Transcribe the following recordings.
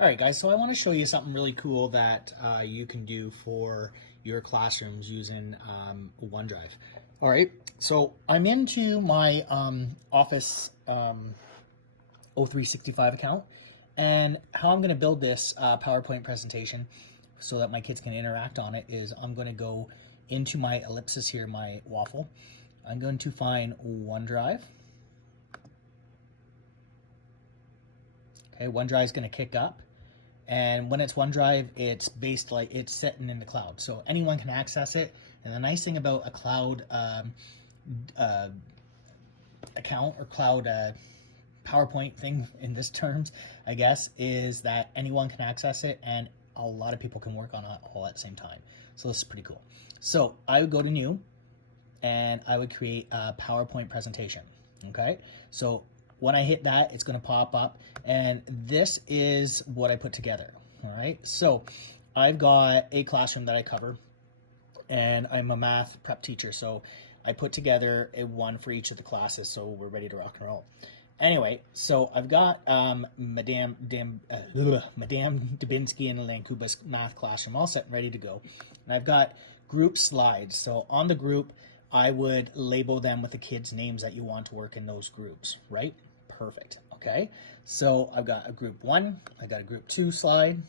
All right, guys, so I want to show you something really cool that you can do for your classrooms using OneDrive. All right, so I'm into my Office 0365 account, and how I'm going to build this PowerPoint presentation so that my kids can interact on it is I'm going to go into my ellipsis here, my waffle. I'm going to find OneDrive. Okay, OneDrive is going to kick up. And when it's OneDrive, it's based like it's sitting in the cloud, so anyone can access it. And the nice thing about a cloud account or cloud PowerPoint thing in this terms, I guess, is that anyone can access it and a lot of people can work on it all at the same time. So this is pretty cool. So I would go to New, and I would create a PowerPoint presentation. Okay, so when I hit that, it's going to pop up, and this is what I put together. All right, so I've got a classroom that I cover, and I'm a math prep teacher, so I put together a one for each of the classes, so we're ready to rock and roll. Anyway, so I've got Madame Dubinsky and Lankuba's math classroom all set and ready to go, and I've got group slides. So on the group, I would label them with the kids' names that you want to work in those groups, right? Perfect. Okay, so I've got a group 1, I got a group 2 slide,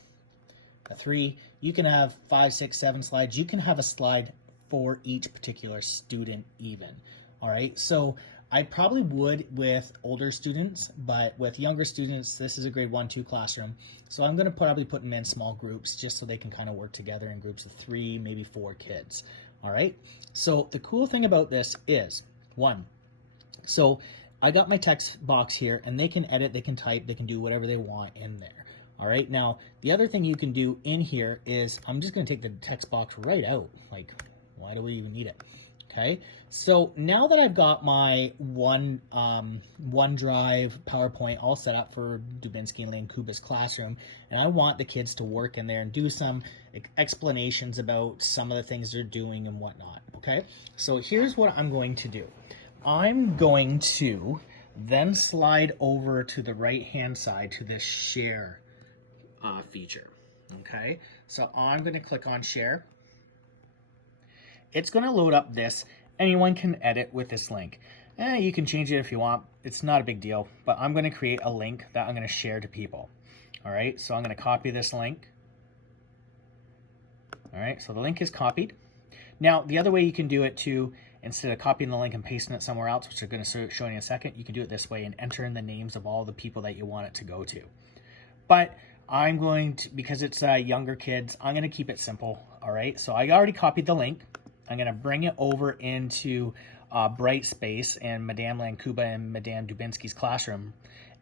a 3. You can have 5, 6, 7 slides. You can have a slide for each particular student even. All right, so I probably would with older students, but with younger students, this is a grade 1, 2 classroom. So I'm going to probably put them in small groups just so they can kind of work together in groups of 3, maybe 4 kids. All right, so the cool thing about this is, one, so I got my text box here, and they can edit, they can type, they can do whatever they want in there. All right, now the other thing you can do in here is I'm just going to take the text box right out. Like, why do we even need it? Okay, so now that I've got my OneDrive PowerPoint all set up for Dubinsky and Lankuba's classroom, and I want the kids to work in there and do some explanations about some of the things they're doing and whatnot. Okay, so here's what I'm going to do. I'm going to then slide over to the right hand side to this share feature. Okay, so I'm going to click on share. It's going to load up this. Anyone can edit with this link. You can change it if you want. It's not a big deal, but I'm going to create a link that I'm going to share to people. All right, so I'm going to copy this link. All right, so the link is copied. Now, the other way you can do it too, instead of copying the link and pasting it somewhere else, which I'm going to show you in a second, you can do it this way and enter in the names of all the people that you want it to go to. But I'm going to, because it's younger kids, I'm going to keep it simple. All right, so I already copied the link. I'm going to bring it over into Brightspace and Madame Lankuba and Madame Dubinsky's classroom.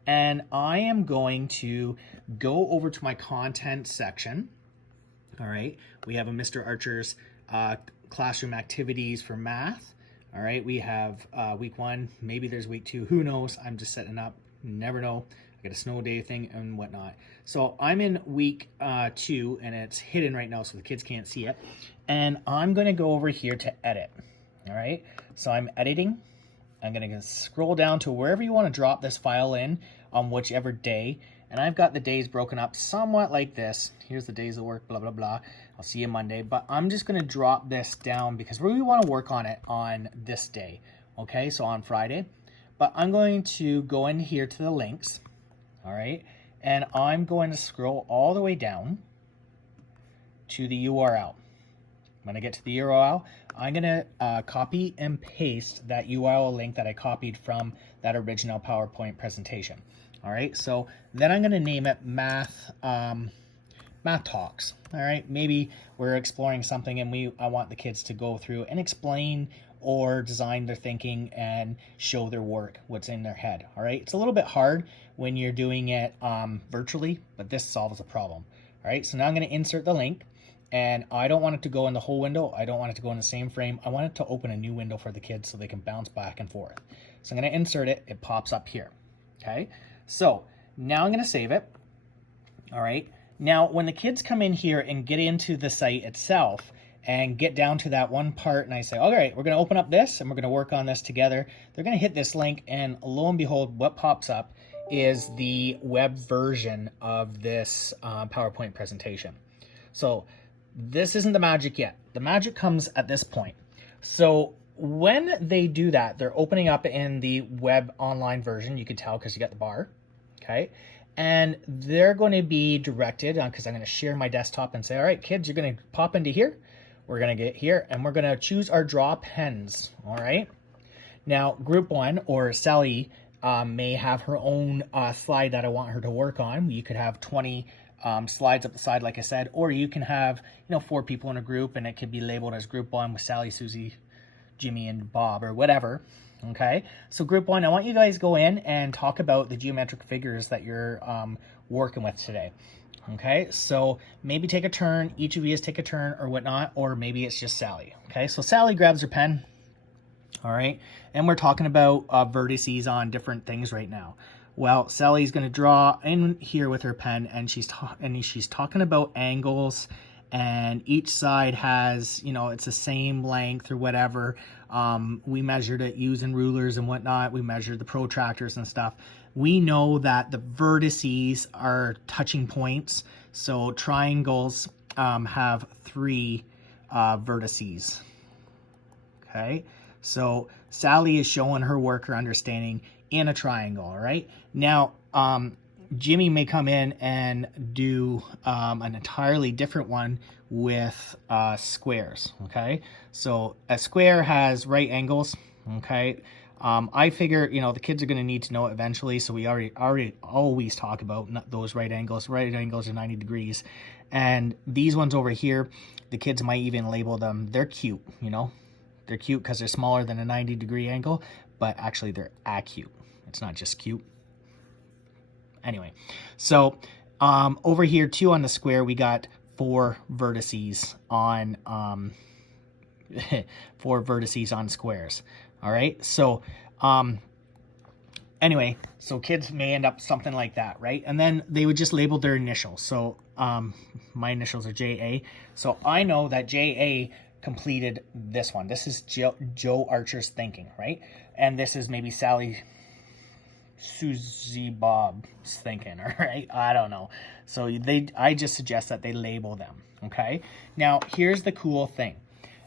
And I am going to go over to my content section. All right, we have a Mr. Archer's classroom activities for math. All right, we have week 1, maybe there's week 2, who knows? I'm just setting up, never know. I got a snow day thing and whatnot. So I'm in week 2, and it's hidden right now so the kids can't see it. And I'm going to go over here to edit. All right, so I'm editing. I'm going to scroll down to wherever you want to drop this file in on whichever day. And I've got the days broken up somewhat like this. Here's the days of work, blah, blah, blah. I'll see you Monday. But I'm just going to drop this down because we want to work on it on this day. Okay, so on Friday. But I'm going to go in here to the links. All right, and I'm going to scroll all the way down to the URL. When I get to the URL, I'm going to copy and paste that URL link that I copied from that original PowerPoint presentation. All right, so then I'm going to name it Math Talks. All right, maybe we're exploring something and I want the kids to go through and explain or design their thinking and show their work, what's in their head. All right, it's a little bit hard when you're doing it virtually, but this solves the problem. All right, so now I'm going to insert the link, and I don't want it to go in the whole window. I don't want it to go in the same frame. I want it to open a new window for the kids so they can bounce back and forth. So I'm going to insert it. It pops up here. Okay, so now I'm going to save it. All right, now when the kids come in here and get into the site itself and get down to that one part, and I say, all right, we're going to open up this and we're going to work on this together. They're going to hit this link, and lo and behold, what pops up is the web version of this PowerPoint presentation. So this isn't the magic yet. The magic comes at this point. So when they do that, they're opening up in the web online version. You could tell because you got the bar, okay? And they're going to be directed, because I'm going to share my desktop and say, all right, kids, you're going to pop into here. We're going to get here, and we're going to choose our draw pens, all right? Now, group one, or Sally, may have her own slide that I want her to work on. You could have 20 slides up the side, like I said, or you can have 4 people in a group, and it could be labeled as group one with Sally, Susie, Jimmy, and Bob, or whatever. Okay, so group one, I want you guys to go in and talk about the geometric figures that you're working with today. Okay, so maybe take a turn, each of you take a turn or whatnot, or maybe it's just Sally. Okay, so Sally grabs her pen. All right, and we're talking about vertices on different things right now. Well, Sally's going to draw in here with her pen, and she's talking about angles, and each side has, it's the same length or whatever. We measured it using rulers and whatnot. We measured the protractors and stuff. We know that the vertices are touching points. So triangles have 3 vertices. Okay, so Sally is showing her work, her understanding in a triangle. All right, now Jimmy may come in and do an entirely different one with squares. Okay, so a square has right angles. Okay, I figure the kids are going to need to know it eventually, so we already always talk about those right angles. Right angles are 90 degrees, and these ones over here, the kids might even label them. They're cute, they're cute because they're smaller than a 90-degree angle, but actually they're acute. It's not just cute. Anyway, so over here too on the square, we got 4 vertices on 4 vertices on squares. All right, so anyway, so kids may end up something like that, right? And then they would just label their initials. So my initials are JA. So I know that JA completed this one. This is Joe Archer's thinking, right? And this is maybe Sally, Susie, Bob's thinking, all right? I don't know. So I just suggest that they label them, okay? Now, here's the cool thing.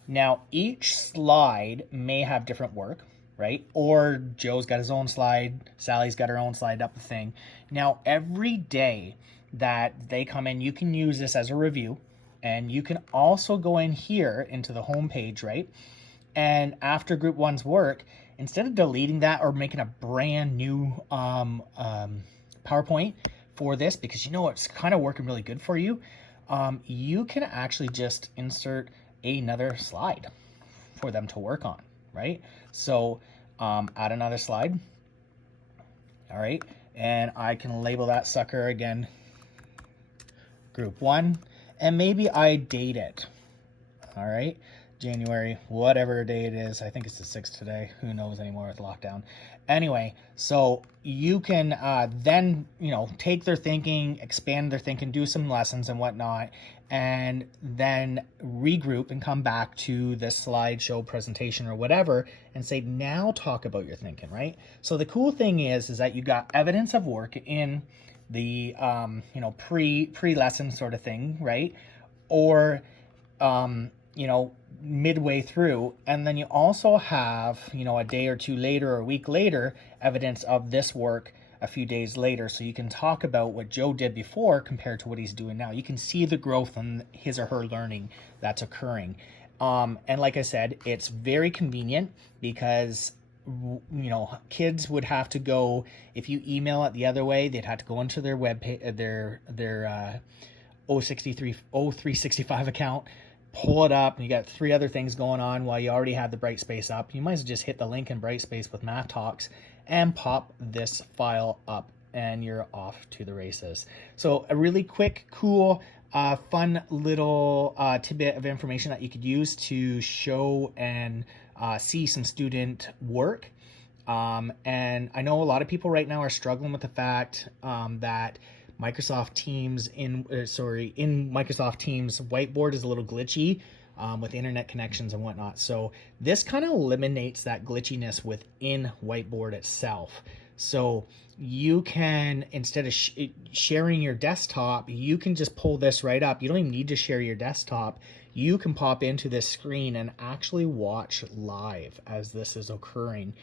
Now, each slide may have different work, right? Or Joe's got his own slide, Sally's got her own slide up the thing. Now, every day that they come in, you can use this as a review, and you can also go in here into the home page, right? And after group one's work, instead of deleting that or making a brand new PowerPoint for this, because it's kind of working really good for you, you can actually just insert another slide for them to work on, right? So add another slide. All right, and I can label that sucker again group 1, and maybe I date it. All right, January, whatever day it is. I think it's the 6th today. Who knows anymore with lockdown. Anyway, so you can then, take their thinking, expand their thinking, do some lessons and whatnot, and then regroup and come back to this slideshow presentation or whatever and say, now talk about your thinking, right? So the cool thing is that you got evidence of work in the, pre-lesson sort of thing, right? Or, midway through, and then you also have a day or two later or a week later evidence of this work a few days later, so you can talk about what Joe did before compared to what he's doing now. You can see the growth in his or her learning that's occurring, and like I said, it's very convenient because kids would have to go, if you email it the other way, they'd have to go into their web page, their 0365 account, pull it up, and you got 3 other things going on while you already have the Brightspace up. You might as well just hit the link in Brightspace with Math Talks and pop this file up, and you're off to the races. So a really quick, cool, fun little tidbit of information that you could use to show and see some student work. And I know a lot of people right now are struggling with the fact that Microsoft Teams in Microsoft Teams whiteboard is a little glitchy with internet connections and whatnot. So this kind of eliminates that glitchiness within whiteboard itself. So you can, instead of sharing your desktop, you can just pull this right up. You don't even need to share your desktop. You can pop into this screen and actually watch live as this is occurring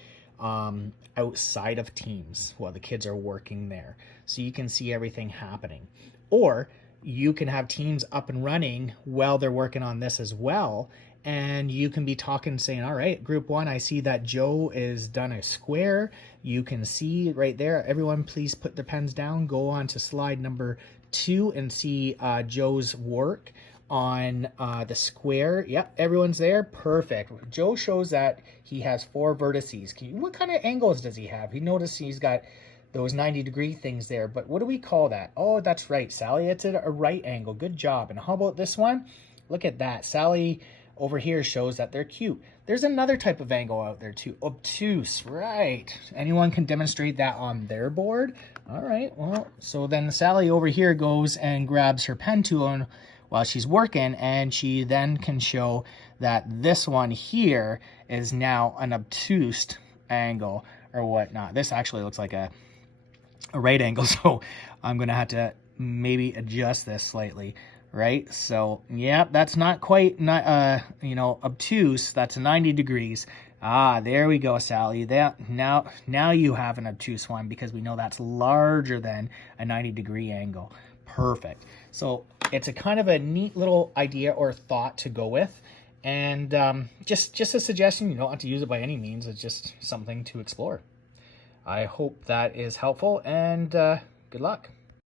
outside of Teams while the kids are working there. So you can see everything happening. Or you can have Teams up and running while they're working on this as well. And you can be talking, saying, all right, group one, I see that Joe is done a square. You can see right there, everyone please put the pens down, go on to slide number 2 and see Joe's work on the square. Yep, everyone's there, perfect. Joe shows that he has 4 vertices. What kind of angles does he have? He noticed he's got those 90-degree things there, but what do we call that? Oh, that's right, Sally, it's a right angle. Good job. And how about this one? Look at that. Sally over here shows that they're cute. There's another type of angle out there too. Obtuse, right. Anyone can demonstrate that on their board? All right, well, so then Sally over here goes and grabs her pen tool while she's working, and she then can show that this one here is now an obtuse angle or whatnot. This actually looks like a right angle, so I'm gonna have to maybe adjust this slightly. Right, so yeah, that's not quite obtuse. That's 90 degrees. There we go, Sally. That now you have an obtuse one, because we know that's larger than a 90-degree angle. Perfect. So it's a kind of a neat little idea or thought to go with, and just a suggestion. You don't have to use it by any means. It's just something to explore. I hope that is helpful, and good luck.